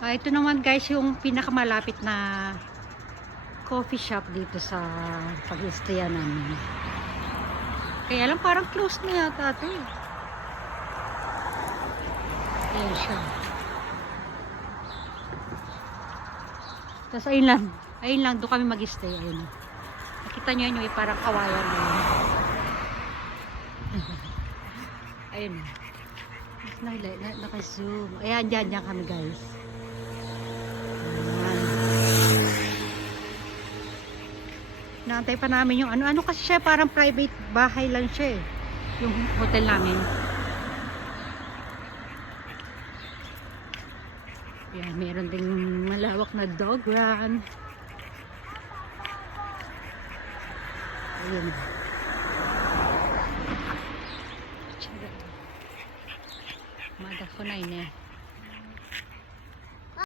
Ito naman guys yung pinakamalapit na coffee shop dito sa pag-istayan namin. Kaya lang parang close na yata ito eh. Ayan siya. Tapos ayun lang, doon kami mag-stay. Ayun. Nakita nyo yun yung parang kawayan na yun. Ayun. Naka-zoom. Ayan, dyan kami guys. Naantay pa namin yung ano kasi siya parang private bahay lang siya eh. Yung hotel namin. Yan, meron ding malawak na dog run. Ayun. Maga ko na yun eh.